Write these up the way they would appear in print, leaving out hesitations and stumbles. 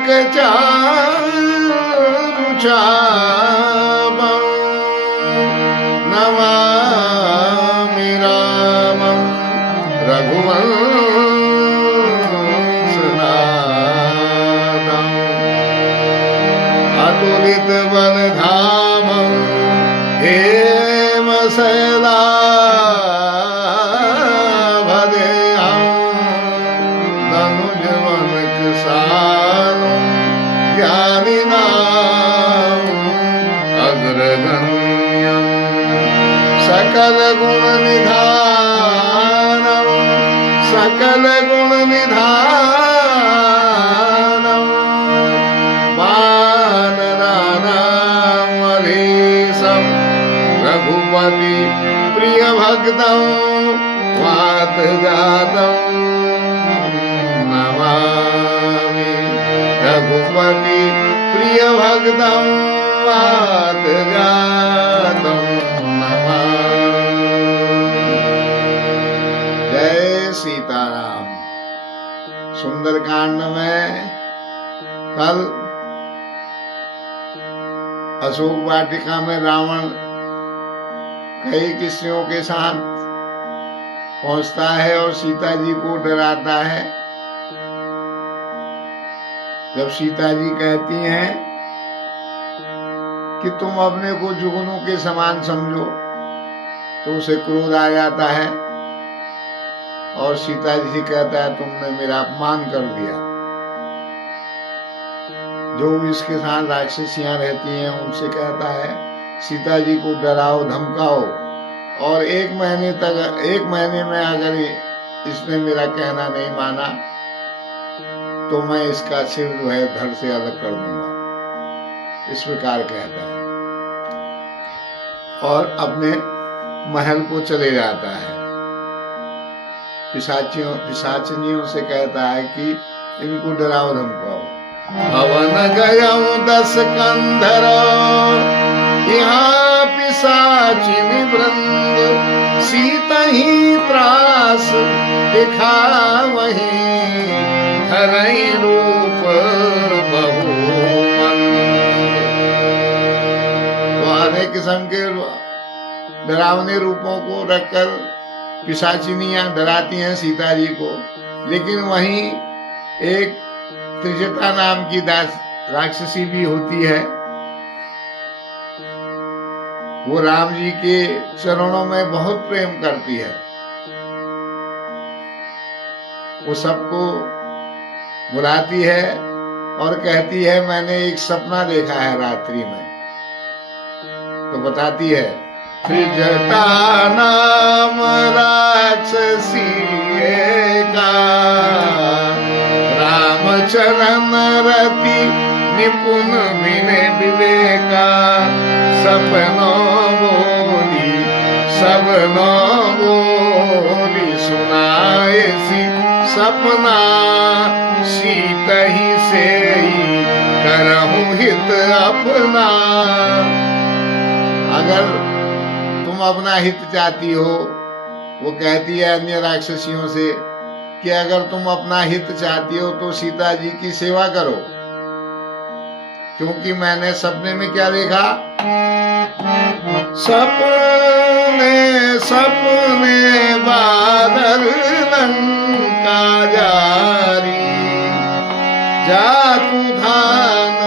पुस्तक चारु चापं नमामि रामं रघुवंशनाथम् अतुलित बलधामं हेमशैलाभदेहं तनुजवन कृशानं ज्ञानिनां अग्रगण्यं सकल गुण निधानं सकल गुण निधानं वानराणां वधेशं रघुपति प्रिय भक्तं वातजातं नमामि रघुपति प्रिय भक्तं वातजातं नमामि। जय सीताराम। सुंदरकांड में कल अशोक वाटिका में रावण कई किस्सियों के साथ पहुंचता है और सीता जी को डराता है। जब सीता जी कहती हैं कि तुम अपने को जुगनू के समान समझो, तो उसे क्रोध आ जाता है और सीता जी से कहता है तुमने मेरा अपमान कर दिया। जो इसके साथ राक्षसियां रहती हैं उनसे कहता है सीता जी को डराओ धमकाओ, और एक महीने में अगर इसने मेरा कहना नहीं माना तो मैं इसका सिर जो है धड़ से अलग कर दूंगा। इस प्रकार कहता है और अपने महल को चले जाता है। पिशाचिनियों से कहता है कि इनको डराओ धमकाओ। भवन गयऊं 10 कंधर यहाँ पिशाचिनी वृंद, सीता ही त्रास दिखावहीं धरई रूप बहुमंद। वो अनेक किस्म के डरावने रूपों को रखकर पिशाचिनियां डराती हैं सीता जी को, लेकिन वहीं एक त्रिजटा नाम की राक्षसी भी होती है। वो राम जी के चरणों में बहुत प्रेम करती है। वो सबको बुलाती है और कहती है मैंने एक सपना देखा है रात्रि में। तो बताती है त्रिजटा नाम राक्षसी का, रामचरण रति निपुण विनय विवेका, सबनो बोली सुनाए सी सपना, सीत ही से करहूं हित अपना। अगर तुम अपना हित चाहती हो, वो कहती है अन्य राक्षसियों से कि अगर तुम अपना हित चाहती हो तो सीता जी की सेवा करो, क्योंकि मैंने सपने में क्या देखा? सपने बादल लंका जारी, जातु धान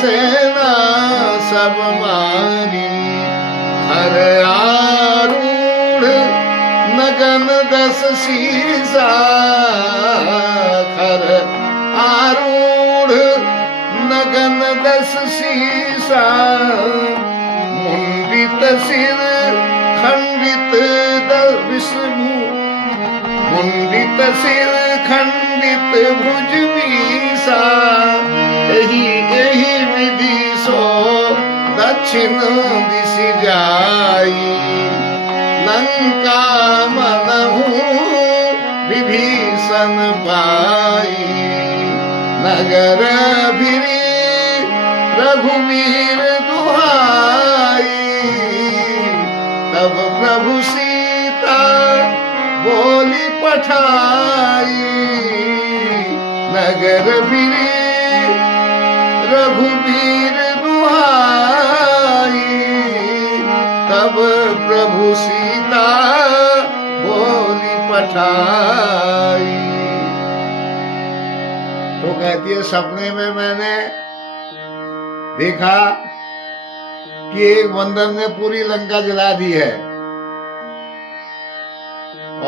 सेना सब मारी, हर आरूढ़ नगन 10 शीशा, खर आरूढ़ नगन 10 शीशा, मुंडित सिर खंडित मुंडित सिर खंडित भुज बीसा, यही विधि सो दक्षिण दिश जाई, लंका मनहु विभीषण पाई, नगर भिरी रघुवीर दुहाई, तब प्रभु सीता बोली पठाई, नगर भिरी रघुबीर दुहाई, तब प्रभु सीता बोली पठाई। तो कहती है सपने में मैंने देखा कि एक बंदर ने पूरी लंका जला दी है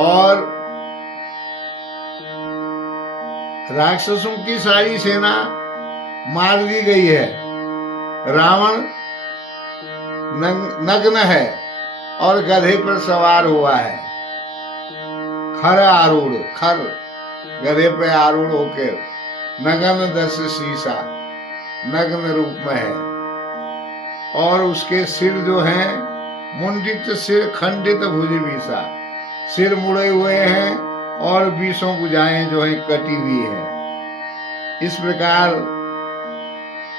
और राक्षसों की सारी सेना मार दी गई है। रावण नग्न है और गधे पर सवार हुआ है, खर आरूढ़, खर गधे पे आरूढ़ होकर नग्न दस शीशा, नग्न रूप में है। और उसके सिर जो है मुंडित सिर, खंडित भुज बीसा, सिर मुड़े हुए हैं और 20 भुजाएं जो है कटी हुई है। इस प्रकार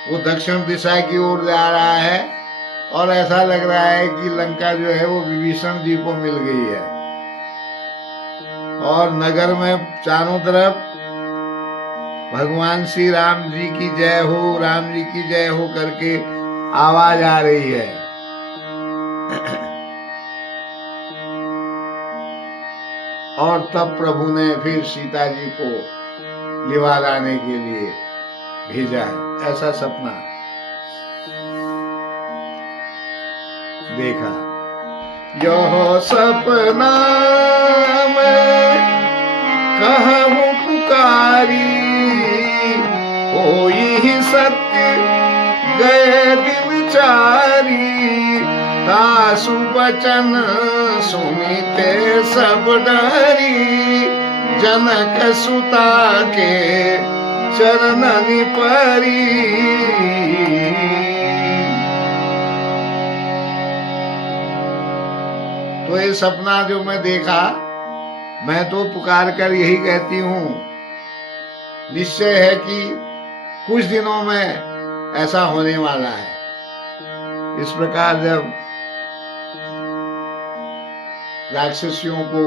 वो दक्षिण दिशा की ओर जा रहा है और ऐसा लग रहा है कि लंका जो है वो विभीषण जी को मिल गई है। और नगर में चारों तरफ भगवान श्री राम जी की जय हो, राम जी की जय हो करके आवाज आ रही है। और तब प्रभु ने फिर सीता जी को लिवा लाने के लिए भेजा है। ऐसा सपना देखा। यह सपना मैं कहूँ पुकारी, होई सत्य गए दिन चारी, तासु वचन सुनिते सब डरी, जनक सुता के चरणनि परी। तो ये सपना जो मैं देखा, मैं तो पुकार कर यही कहती हूँ, निश्चय है कि कुछ दिनों में ऐसा होने वाला है। इस प्रकार जब राक्षसियों को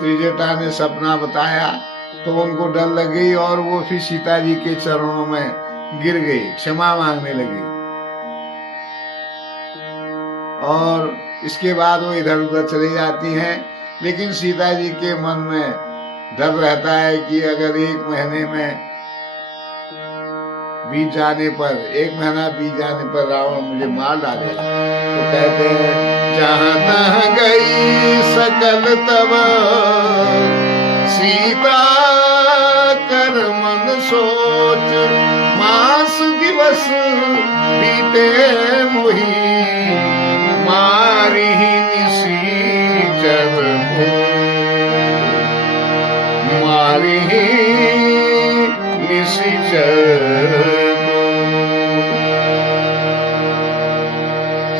त्रिजटा ने सपना बताया तो उनको डर लग गई और वो फिर सीता जी के चरणों में गिर गई, क्षमा मांगने लगी। और इसके बाद वो इधर उधर चली जाती हैं। लेकिन सीता जी के मन में डर रहता है कि अगर 1 महीने में बीत जाने पर, 1 महीना बीत जाने पर रावण मुझे मार डालेगा। तो कहते हैं जहां तहां गई सकल तब सीता कर मन सोच, मास दिवस बीते मोही, मारी निसीचर को, मारी निसीचर।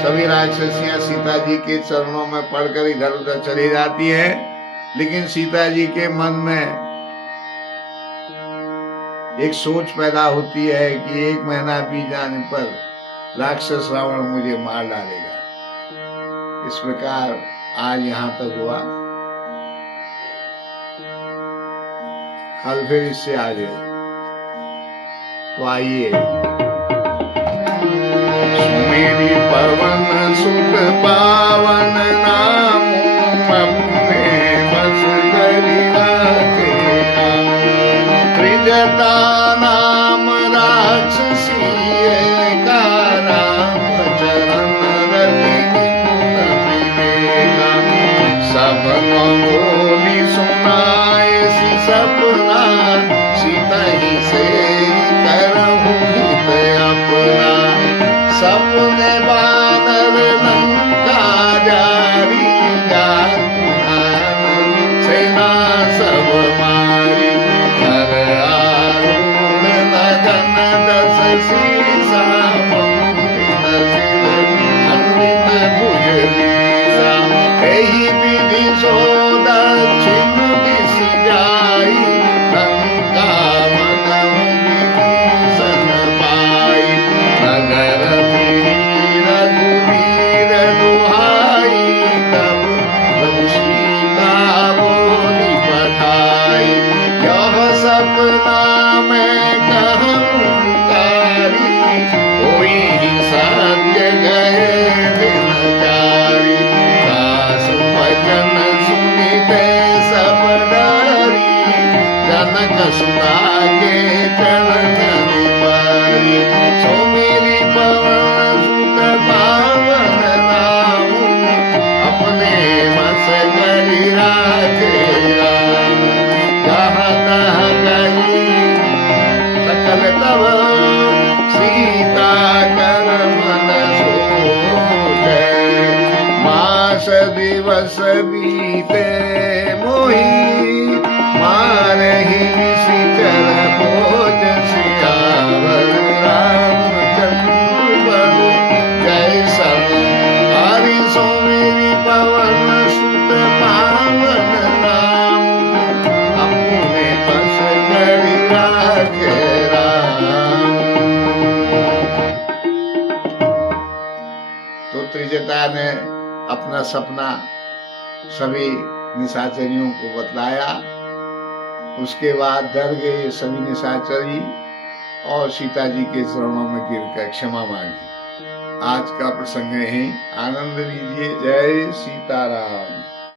सभी राक्षसियां सीता जी के चरणों में पड़कर इधर उधर चली जाती है। लेकिन सीता जी के मन में एक सोच पैदा होती है कि 1 महीना बीत जाने पर राक्षस रावण मुझे मार डालेगा। इस प्रकार आज यहाँ तक हुआ, कल फिर इससे आगे। तो आइए। सुमेरी पवन सुख पावन नाम, अपने बस करी राखे। त्रिजटा नाम राक्षसी का, राम चरण रति निपुण विवेका। सबको बोली सुनाए सपना, सीता ही से करहु हित अपना। सपने बानर लंका जारी, जातुहान सेना सब मारी। घर आरूढ़ नगन दस शीशा, मुंडित सिर खंडित भुज बीसा। एहि विधि सो दक्षिण दिश जाई, लंका मनहु विभीषण पाई। नगर फिरी रघुबीर दुहाई, तब प्रभु सीता बोली पठाई। यह सपना दिवस बीते मोही मारहि निशिचर भोज सियावर रामचंद्र बल जय सब हरि सोमेरी पवन सुत पावन नाम अपने बस करि राखे राम। तो त्रिजटा ने अपना सपना सभी निशाचरियों को बतलाया। उसके बाद डर गए सभी निशाचरी और सीता जी के चरणों में गिरकर क्षमा मांगी। आज का प्रसंग है, आनंद लीजिए। जय सीताराम।